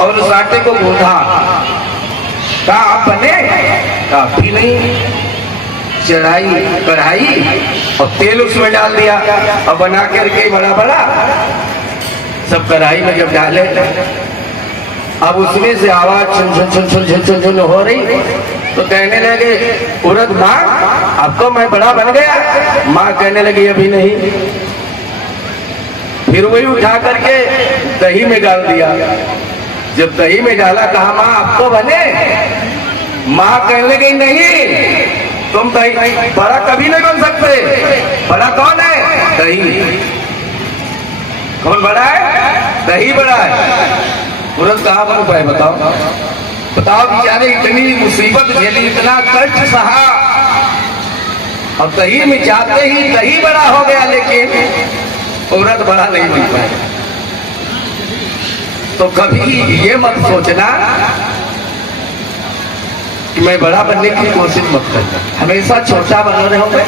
और उस आटे को गूंथा। कहा आप बने? काफी नहीं, चढ़ाई कढ़ाई और तेल उसमें डाल दिया और बना करके बड़ा बड़ा सब कढ़ाई में जब डाले, अब उसमें से आवाज छन छन छन छन छन छन छन हो रही। तो कहने लगे उरद माँ अब तो मैं बड़ा बन गया। माँ कहने लगी अभी नहीं। फिर वही उठा करके दही में डाल दिया। जब दही में डाला कहा माँ अब तो बने। माँ कहने लगी नहीं, तुम दही बड़ा कभी नहीं बन सकते। बड़ा कौन है? दही। कौन बड़ा है? दही बड़ा है। उरद कहाँ बन पाए बताओ? बताओ बेचारे इतनी मुसीबत झेली, इतना कष्ट सहा और दही में जाते ही दही बड़ा हो गया, लेकिन उरद बड़ा नहीं बन पाए। तो कभी ये मत सोचना कि मैं बड़ा बनने की कोशिश मत करना, हमेशा छोटा बन रहे होंगे।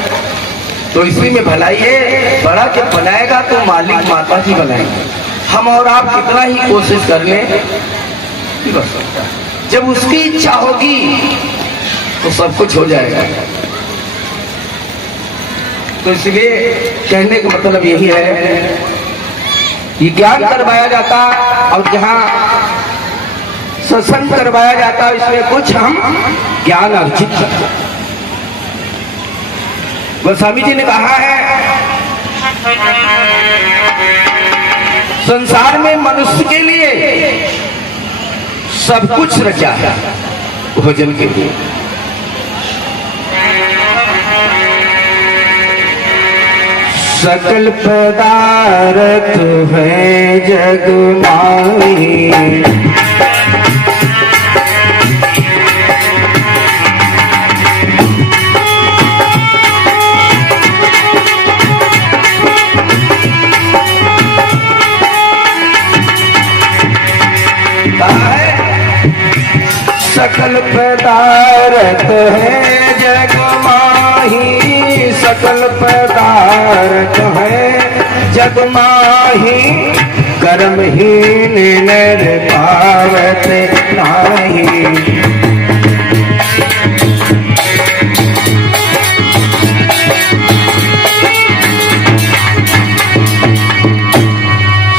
तो इसी में भलाई है, बड़ा जब बनाएगा तो मालिक माता जी बनाएंगे। हम और आप कितना ही कोशिश कर लें नहीं बन सकता। जब उसकी इच्छा होगी तो सब कुछ हो जाएगा। तो इसलिए कहने का मतलब यही है कि ज्ञान करवाया जाता और जहां सत्संग करवाया जाता इसमें कुछ हम ज्ञान अर्जित करते। गोस्वामी जी ने कहा है संसार में मनुष्य के लिए सब कुछ रचा है भोजन के लिए। सकल पदार्थ है जग माही, सकल पदार्थ है जग माही, सकल पदार्थ है जग माही, कर्महीन नर पावत नाही।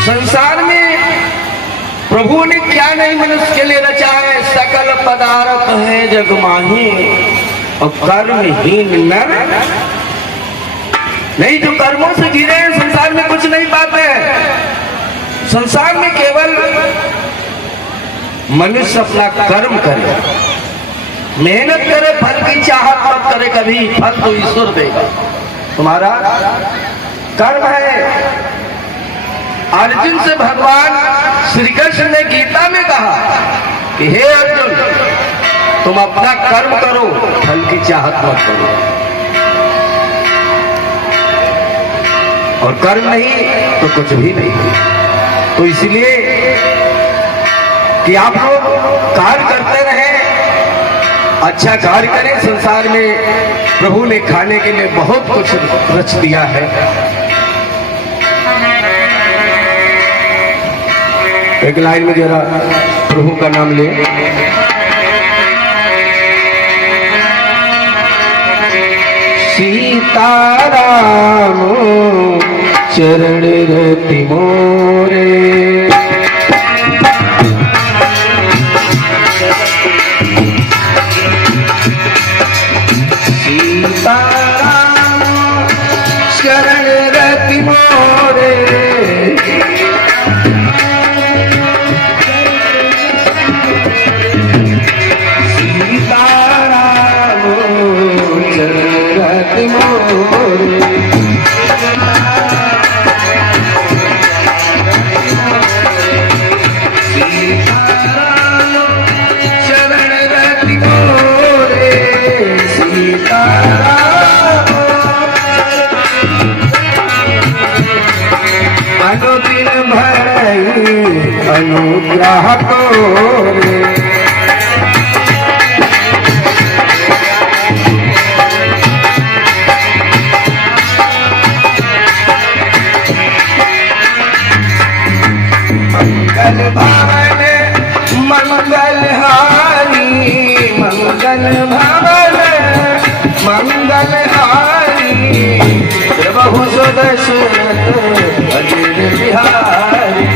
संसार में प्रभु ने क्या नहीं मनुष्य के लिए रचा है? सकल पदार्थ है जग माही और कर्महीन नर नहीं। जो कर्मों से घिरे हैं संसार में कुछ नहीं पाते हैं। संसार में केवल मनुष्य अपना कर्म करे, मेहनत करे, फल की चाहत मत करे। कभी फल तो ईश्वर देगा, तुम्हारा कर्म है। अर्जुन से भगवान श्री कृष्ण ने गीता में कहा कि हे अर्जुन तुम अपना कर्म करो, फल की चाहत मत करो। और कर्म नहीं तो कुछ भी नहीं। तो इसलिए कि आप लोग कार्य करते रहें, अच्छा कार्य करें। संसार में प्रभु ने खाने के लिए बहुत कुछ रच दिया है। एक लाइन में जरा प्रभु का नाम ले। सीताराम चरण रति मोरे, सीताराम चरण रति मोरे, अनुदिन भरई अनुग्रह तोरे, मंगल भवन मंगलहारी मंगल भवन मंगलहारी प्रभु सुदर्शन अजीर बिहारी।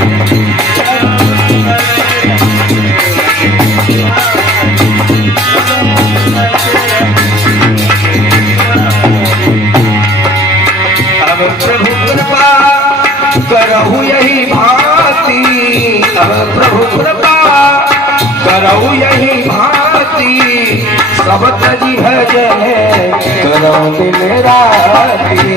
अब प्रभु कृपा करहु यही भांति, अब प्रभु कृपा करहु यही भांति, सब तजी भजन करहु दिन राति।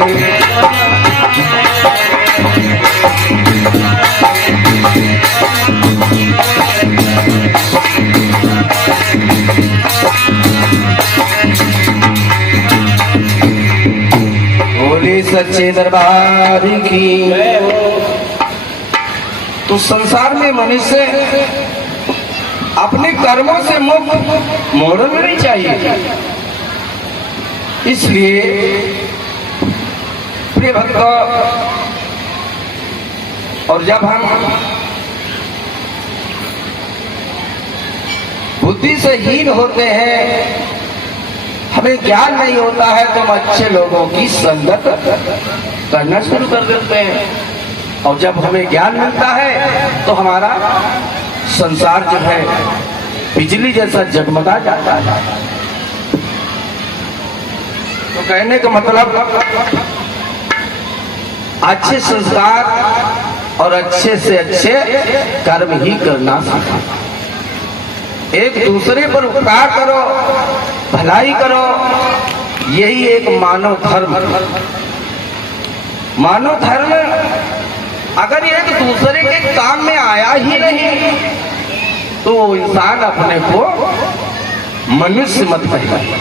बोले सच्चे दरबार की। तो संसार में मनुष्य अपने कर्मों से मुक्त मोड़ना नहीं चाहिए। इसलिए प्रिय भक्तों, और जब हम बुद्धि से हीन होते हैं, हमें ज्ञान नहीं होता है, तो हम अच्छे लोगों की संगत करना शुरू कर देते हैं। और जब हमें ज्ञान मिलता है तो हमारा संसार जो है बिजली जैसा जगमगा जाता है। तो कहने का मतलब अच्छे संस्कार और अच्छे से अच्छे कर्म ही करना सीखो। एक दूसरे पर उपकार करो, भलाई करो, यही एक मानव धर्म। मानव धर्म अगर एक दूसरे के काम में आया ही नहीं तो इंसान अपने को मनुष्य मत कहलाए।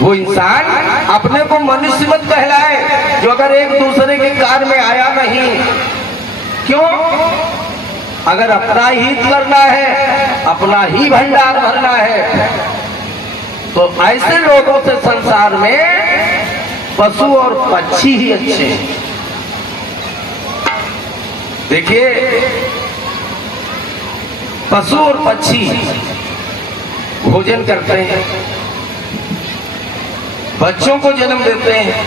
वो इंसान अपने को मनुष्य मत कहलाए जो अगर एक दूसरे के कार्य में आया नहीं। क्यों? अगर अपना हित करना है, अपना ही भंडार भरना है, तो ऐसे लोगों से संसार में पशु और पक्षी ही अच्छे हैं। देखिए, पशु और पक्षी भोजन करते हैं, बच्चों को जन्म देते हैं,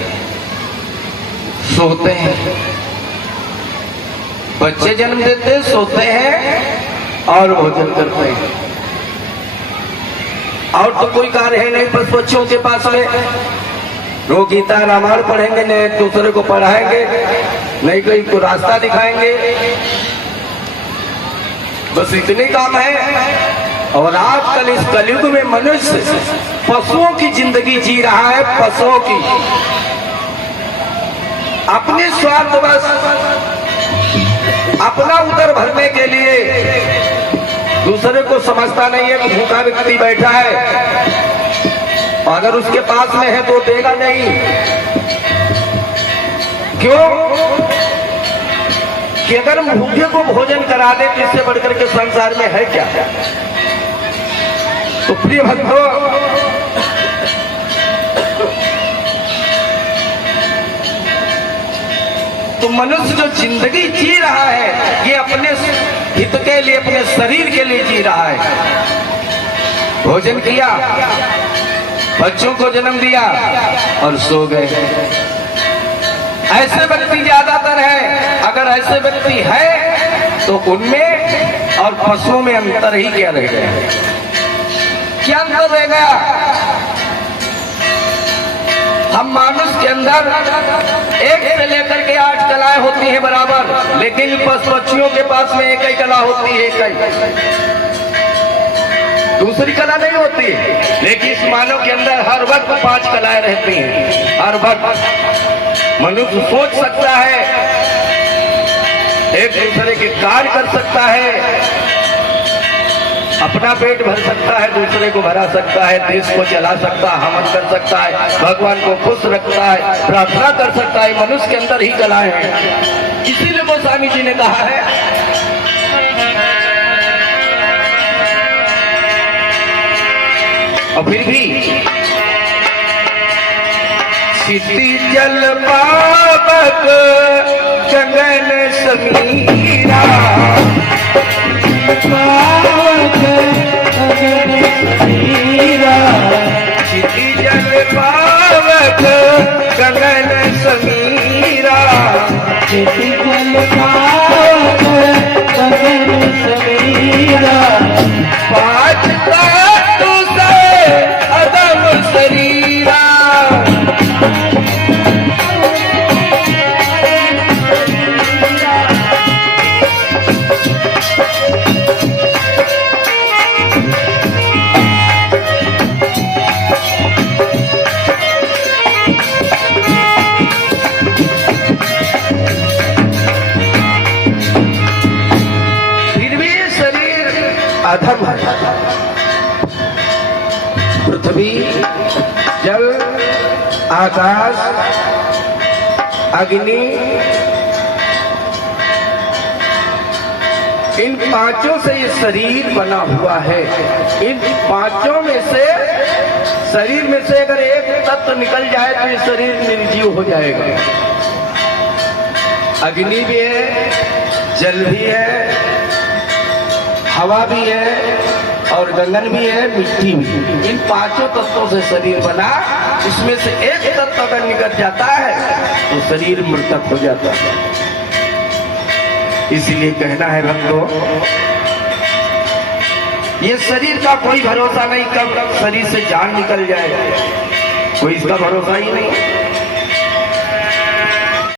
सोते हैं। बच्चे जन्म देते हैं, सोते हैं और भोजन करते हैं। और तो कोई कार्य है नहीं बस बच्चों के पास में। वो गीता रामायण पढ़ेंगे, नहीं एक दूसरे को पढ़ाएंगे, नहीं कोई को रास्ता दिखाएंगे, बस इतने काम है। और आजकल इस कलयुग में मनुष्य पशुओं की जिंदगी जी रहा है। पशुओं की अपने स्वार्थ बस अपना उदर भरने के लिए, दूसरे को समझता नहीं है कि भूखा व्यक्ति बैठा है, अगर उसके पास में है तो देगा नहीं। क्यों? कि अगर हम भूखे को भोजन करा दे तो इससे बढ़कर के संसार में है क्या? तो प्रिय भक्तों, तो मनुष्य जो जिंदगी जी रहा है ये अपने हित के लिए, अपने शरीर के लिए जी रहा है। भोजन किया, बच्चों को जन्म दिया और सो गए। ऐसे व्यक्ति ज्यादातर है। अगर ऐसे व्यक्ति है तो उनमें और पशुओं में अंतर ही क्या रह गया? क्या अंतर रहेगा? हम मानुष के अंदर 1 से लेकर के 8 कलाएं होती हैं बराबर, लेकिन पशु पक्षियों के पास में एक ही कला होती है, एक ही, दूसरी कला नहीं होती। लेकिन इस मानव के अंदर हर वक्त 5 कलाएं रहती हैं। हर वक्त मनुष्य सोच सकता है, एक दूसरे के कार्य कर सकता है, अपना पेट भर सकता है, दूसरे को भरा सकता है, देश को चला सकता है, हमन कर सकता है, भगवान को खुश रखता है, प्रार्थना कर सकता है। मनुष्य के अंदर ही कलाएं हैं। इसीलिए गोस्वामी जी ने कहा है, और फिर भी क्षिति जल पावक गगन समीरा, अधम है। पृथ्वी, जल, आकाश, अग्नि, इन पांचों से ये शरीर बना हुआ है। इन पांचों में से, शरीर में से अगर एक तत्व निकल जाए तो ये शरीर निर्जीव हो जाएगा। अग्नि भी है, जल भी है, हवा भी है और गगन भी है, मिट्टी भी है। इन पांचों तत्वों से शरीर बना। इसमें से एक तत्व अगर निकल जाता है तो शरीर मृतक हो जाता है। इसलिए कहना है भक्तों, ये शरीर का कोई भरोसा नहीं, कब शरीर से जान निकल जाए, कोई इसका भरोसा ही नहीं।